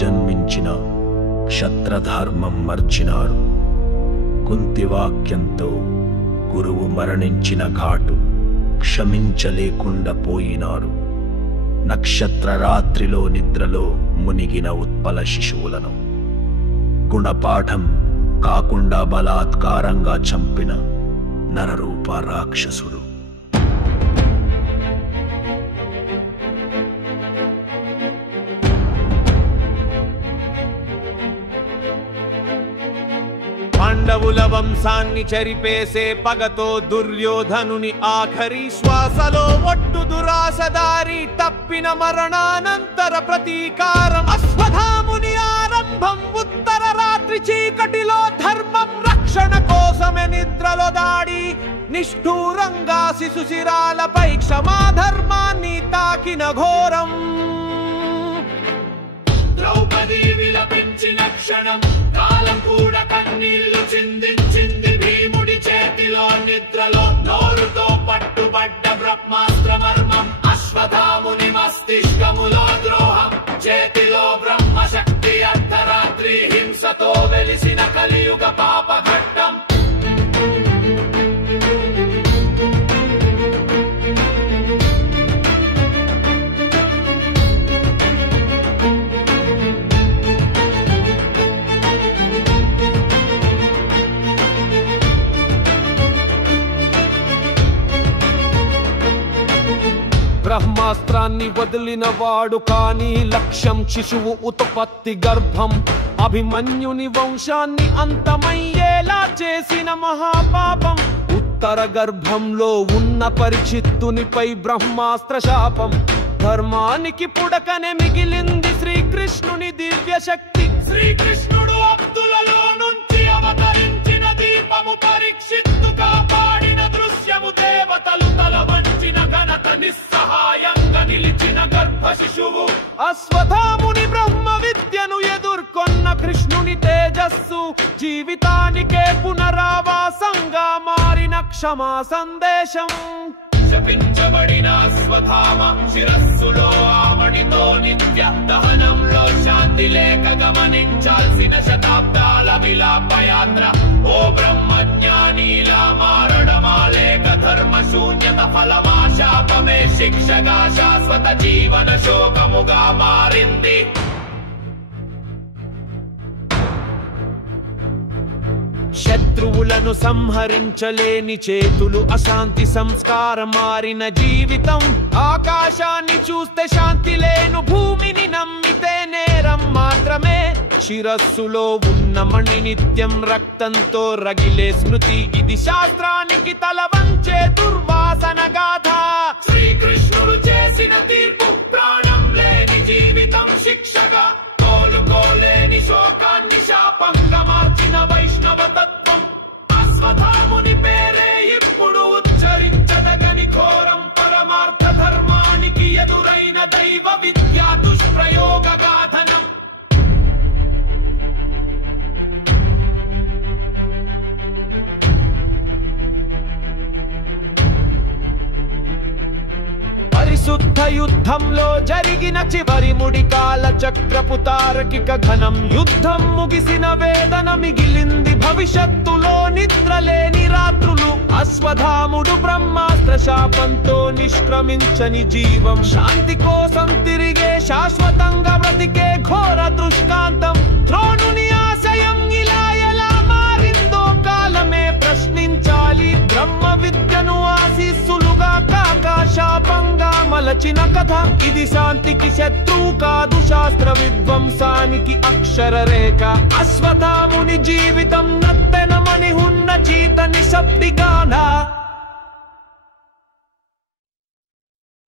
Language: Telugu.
జన్మించిన క్షత్రధర్మం మర్చినారు. కుంతివాక్యంతో గురువు మరణించిన ఘాటు క్షమించలేకుండా పోయినారు. నక్షత్ర రాత్రిలో నిద్రలో మునిగిన ఉత్పల శిశువులను గుణపాఠం కాకుండా బలాత్కారంగా చంపిన నరరూప రాక్షసుడు. పాండవుల వంశాన్ని చెరిపేసే పగతో దుర్యోధనుని ఆఖరి శ్వాసలో ఒట్టు దురాశదారి తప్పిన మరణానంతర ప్రతీకారం. అశ్వత్థాముని ఆరంభం ఉత్తర రాత్రి చీకటిలో ధర్మం రక్షణ కోసమే నిద్రలో దాడి. నిష్ఠూరంగా శిశుశిరాలపై క్షమాధర్మాన్ని తాకిన ఘోరం. ద్రౌపది విలపించిన క్షణం కాలం కూడా కన్నీళ్లు చిందించింది. భీముడి చేతిలో నిద్రలో నోరుతో పట్టుబడ్డ బ్రహ్మాస్త్రమర్మం. అశ్వత్థాముని మస్తిష్కములో ద్రోహం, చేతిలో బ్రహ్మశక్తి. అర్ధరాత్రి హింసతో వెలిసిన కలియుగ పాపఘట్టం. బ్రహ్మాస్త్రాన్ని వదిలిన వాడు కానీ లక్ష్యం శిశువు ఉత్పత్తి గర్భం. అభిమన్యుని వంశాన్ని అంతమయ్యేలా చేసిన మహాపాపం. ఉత్తర గర్భంలో ఉన్న పరిచిత్తునిపై బ్రహ్మాస్త్ర శాపం. ధర్మానికి పుడకనే మిగిలింది శ్రీకృష్ణుని దివ్య శక్తి. శ్రీకృష్ణుడు అబ్దులలో నుంచి అవతరించిన దీపము. పరీక్షిత్తు కాపాడిన దృశ్యము. దేవతలు తల వంచిన ఘనత. నిస్సహాయంగా నిలిచిన గర్భ శిశువు. అశ్వత్థాముని బ్రహ్మ విద్యను ఎదుర్కొన్న కృష్ణుని తేజస్సు. జీవితానికే పునరావాసంగా మారిన క్షమా సందేశం. శపించబడిన అశ్వత్థామ శిరస్సులో ఆమడితో నిత్య దహనంలో శాంతి లేక గమనించాల్సిన శతాబ్దాల విలాపయాత్ర. ఓ బ్రహ్మజ్ఞానీలా మారడమా లేక ధర్మ శూన్యత ఫలమా? శాపమే శిక్షగా శాశ్వత జీవన శోకముగా మారింది. శత్రువులను సంహరించలేని చేతులు. అశాంతి సంస్కారం మారిన జీవితం. ఆకాశాన్ని చూస్తే శాంతి లేను. భూమిని నమ్మితే నేరం మాత్రమే. శిరస్సులో ఉన్న మణి నిత్యం రక్తంతో రగిలే స్మృతి. ఇది శాస్త్రానికి తల వంచే దుర్వాసన గాథ. శ్రీకృష్ణుడు చేసిన తీర్పు ప్రాణం లేని జీవితం శిక్షగా. కోలుకోలేని శోకాన్ని శాపంగా మార్చిన వైష్ణవ తత్వం. అశ్వత్థాముని పేరే ఇప్పుడు ఉచ్చరించదగని ఘోరం. పరమార్థ ధర్మానికి ఎదురైన దైవ విద్యా దుష్ప్రయోగ గాథనం. పరిశుద్ధ యుద్ధంలో జరిగిన చివరి ముడికాల చక్రపు తారకిక ఘనం. యుద్ధం ముగిసిన వేదన మిగిలింది. భవిష్యత్తులో నిద్రలేని రాత్రులు. అశ్వత్థాముడు బ్రహ్మాస్త్ర శాపంతో నిష్క్రమించని జీవం. శాంతి కోసం తిరిగే శాశ్వతంగా బ్రతికే ఘోర దృష్టాంతం. ద్రోణుని ఆశయం ఇలా ఎలా మారిందో కాలమే ప్రశ్నించాలి. బ్రహ్మ విద్యను ఆశీస్సులుగా కాక శాపంగా మలచిన కథ. ఇది శాంతికి శత్రువు కాదు, శాస్త్ర విధ్వంసానికి అక్షర రేఖ. అశ్వత్థాముని జీవితం నత్తెనమని ఉన్న చీత నిశ్శబ్దిగాన.